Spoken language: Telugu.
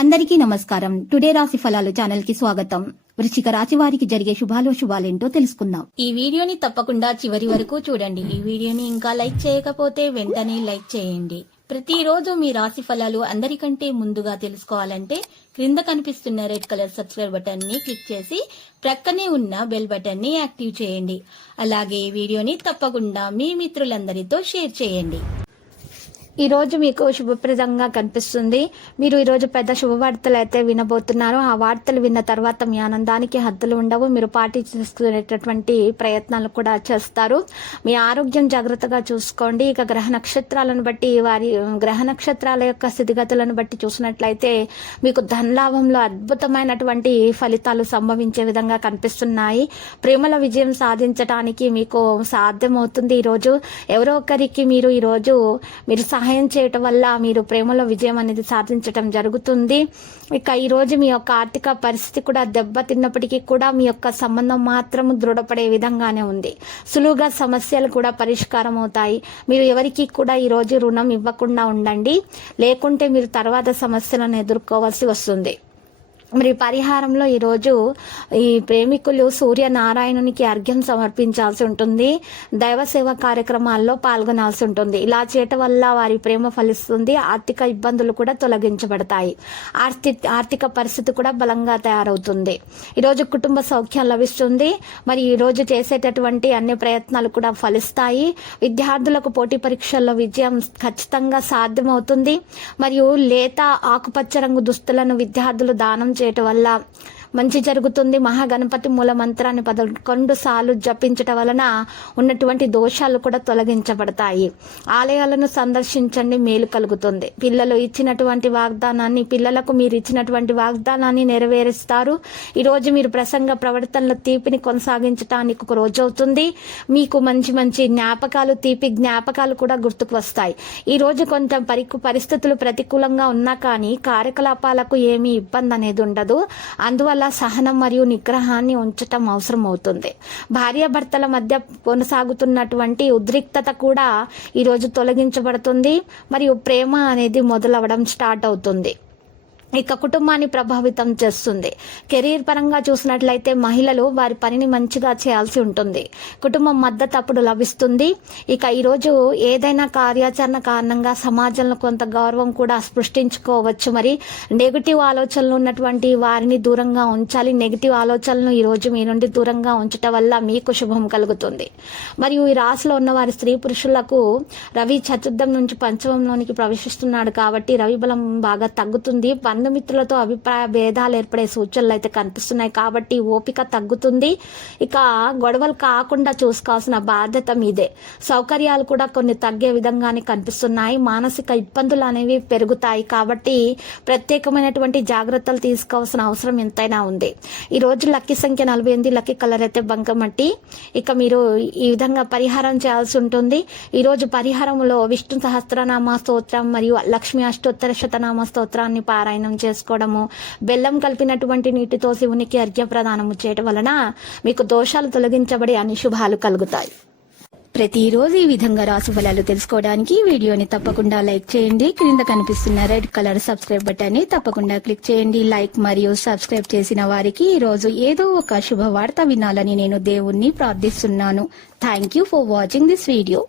అందరికీ నమస్కారం. టుడే రాశి ఫలాలు ఛానల్ కి స్వాగతం. వృశ్చిక రాశి వారికి జరిగే శుభాలేంటో తెలుసుకుందాం. ఈ వీడియోని తప్పకుండా చివరి వరకు చూడండి. ఈ వీడియోని ఇంకా లైక్ చేయకపోతే వెంటనే లైక్ చేయండి. ప్రతిరోజు మీ రాశి ఫలాలు అందరికంటే ముందుగా తెలుసుకోవాలంటే క్రింద కనిపిస్తున్న రెడ్ కలర్ సబ్స్క్రైబ్ బటన్ ని క్లిక్ చేసి ప్రక్కనే ఉన్న బెల్ బటన్ ని యాక్టివ్ చేయండి. అలాగే ఈ వీడియోని తప్పకుండా మీ మిత్రులందరితో షేర్ చేయండి. ఈ రోజు మీకు శుభప్రదంగా కనిపిస్తుంది. మీరు ఈ రోజు పెద్ద శుభవార్తలు అయితే వినబోతున్నారు. ఆ వార్తలు విన్న తర్వాత మీ ఆనందానికి హద్దులు ఉండవు. మీరు పార్టీ చేసుకునేటటువంటి ప్రయత్నాలు కూడా చేస్తారు. మీ ఆరోగ్యం జాగ్రత్తగా చూసుకోండి. ఇక గ్రహ నక్షత్రాలను బట్టి వారి గ్రహ నక్షత్రాల యొక్క స్థితిగతులను బట్టి చూసినట్లయితే మీకు ధనలాభంలో అద్భుతమైనటువంటి ఫలితాలు సంభవించే విధంగా కనిపిస్తున్నాయి. ప్రేమల విజయం సాధించడానికి మీకు సాధ్యమవుతుంది. ఈరోజు ఎవరో ఒకరికి మీరు సహాయం చేయటం వల్ల మీరు ప్రేమలో విజయం అనేది సాధించటం జరుగుతుంది. ఇక ఈ రోజు మీ యొక్క ఆర్థిక పరిస్థితి కూడా దెబ్బతిన్నప్పటికీ కూడా మీ యొక్క సంబంధం మాత్రం దృఢపడే విధంగానే ఉంది. సులువుగా సమస్యలు కూడా పరిష్కారం అవుతాయి. మీరు ఎవరికి కూడా ఈ రోజు రుణం ఇవ్వకుండా ఉండండి, లేకుంటే మీరు తర్వాత సమస్యలను ఎదుర్కోవాల్సి వస్తుంది. మరి పరిహారంలో ఈరోజు ఈ ప్రేమికులు సూర్యనారాయణునికి అర్ఘ్యం సమర్పించాల్సి ఉంటుంది. దైవ సేవ కార్యక్రమాల్లో పాల్గొనాల్సి ఉంటుంది. ఇలా చేయటం వల్ల వారి ప్రేమ ఫలిస్తుంది. ఆర్థిక ఇబ్బందులు కూడా తొలగించబడతాయి. ఆర్థిక పరిస్థితి కూడా బలంగా తయారవుతుంది. ఈరోజు కుటుంబ సౌఖ్యం లభిస్తుంది. మరి ఈరోజు చేసేటటువంటి అన్ని ప్రయత్నాలు కూడా ఫలిస్తాయి. విద్యార్థులకు పోటీ పరీక్షల్లో విజయం ఖచ్చితంగా సాధ్యమవుతుంది. మరియు లేత ఆకుపచ్చ రంగు దుస్తులను విద్యార్థులు దానం చేయటం వల్ల మంచి జరుగుతుంది. మహాగణపతి మూల మంత్రాన్ని 11 సార్లు జపించటం వలన ఉన్నటువంటి దోషాలు కూడా తొలగించబడతాయి. ఆలయాలను సందర్శించండి, మేలు కలుగుతుంది. పిల్లలకు మీరు ఇచ్చినటువంటి వాగ్దానాన్ని నెరవేరుస్తారు. ఈరోజు మీరు ప్రసంగ ప్రవర్తనల తీపిని కొనసాగించడానికి ఒక రోజు అవుతుంది. మీకు మంచి మంచి జ్ఞాపకాలు, తీపి జ్ఞాపకాలు కూడా గుర్తుకు వస్తాయి. ఈ రోజు కొంచెం పరిస్థితులు ప్రతికూలంగా ఉన్నా కానీ కార్యకలాపాలకు ఏమీ ఇబ్బంది అనేది ఉండదు. అందువల్ల సహనం మరియు నిగ్రహాన్ని ఉంచటం అవసరం అవుతుంది. భార్యాభర్తల మధ్య కొనసాగుతున్నటువంటి ఉద్రిక్తత కూడా ఈరోజు తొలగించబడుతుంది. మరియు ప్రేమ అనేది మొదలవడం స్టార్ట్ అవుతుంది. ఇక కుటుంబాన్ని ప్రభావితం చేస్తుంది. కెరీర్ పరంగా చూసినట్లయితే మహిళలు వారి పనిని మంచిగా చేయాల్సి ఉంటుంది. కుటుంబం మద్దతు అప్పుడు లభిస్తుంది. ఇక ఈరోజు ఏదైనా కార్యాచరణ కారణంగా సమాజంలో కొంత గౌరవం కూడా సృష్టించుకోవచ్చు. మరి నెగిటివ్ ఆలోచనలు ఉన్నటువంటి వారిని దూరంగా ఉంచాలి. నెగిటివ్ ఆలోచనలను ఈరోజు మీ నుండి దూరంగా ఉంచటం వల్ల మీకు శుభం కలుగుతుంది. మరియు ఈ రాశిలో ఉన్న వారి స్త్రీ పురుషులకు రవి చతుర్థం నుంచి పంచమంలోనికి ప్రవేశిస్తున్నాడు కాబట్టి రవి బలం బాగా తగ్గుతుంది. బంధుమిత్రులతో అభిప్రాయ భేదాలు ఏర్పడే సూచనలు అయితే కనిపిస్తున్నాయి కాబట్టి ఓపిక తగ్గుతుంది. ఇక గొడవలు కాకుండా చూసుకోవాల్సిన బాధ్యత మీదే. సౌకర్యాలు కూడా కొన్ని తగ్గే విధంగానే కనిపిస్తున్నాయి. మానసిక ఇబ్బందులు అనేవి పెరుగుతాయి కాబట్టి ప్రత్యేకమైనటువంటి జాగ్రత్తలు తీసుకోవాల్సిన అవసరం ఎంతైనా ఉంది. ఈ రోజు లక్కీ సంఖ్య 48, లక్కీ కలర్ అయితే బంకమట్టి. ఇక మీరు ఈ విధంగా పరిహారం చేయాల్సి ఉంటుంది. ఈ రోజు పరిహారంలో విష్ణు సహస్రనామ స్తోత్రం మరియు లక్ష్మీ అష్టోత్తర శతనామ స్తోత్రాన్ని పారాయణం చేసుకోవడము, బెల్లం కలిపినటువంటి నీటితో శివునికి అర్ఘ్య ప్రదానము చేయడం వలన మీకు దోషాలు తొలగించబడి అన్ని శుభాలు కలుగుతాయి. ప్రతిరోజు ఈ విధంగా రాశి ఫలాలు తెలుసుకోవడానికి వీడియోని తప్పకుండా లైక్ చేయండి. క్రింద కనిపిస్తున్న రెడ్ కలర్ సబ్స్క్రైబ్ బటన్ ని తప్పకుండా క్లిక్ చేయండి. లైక్ మరియు సబ్స్క్రైబ్ చేసిన వారికి ఈ రోజు ఏదో ఒక శుభవార్త వినాలని నేను దేవుణ్ణి ప్రార్థిస్తున్నాను. Thank you for watching this video.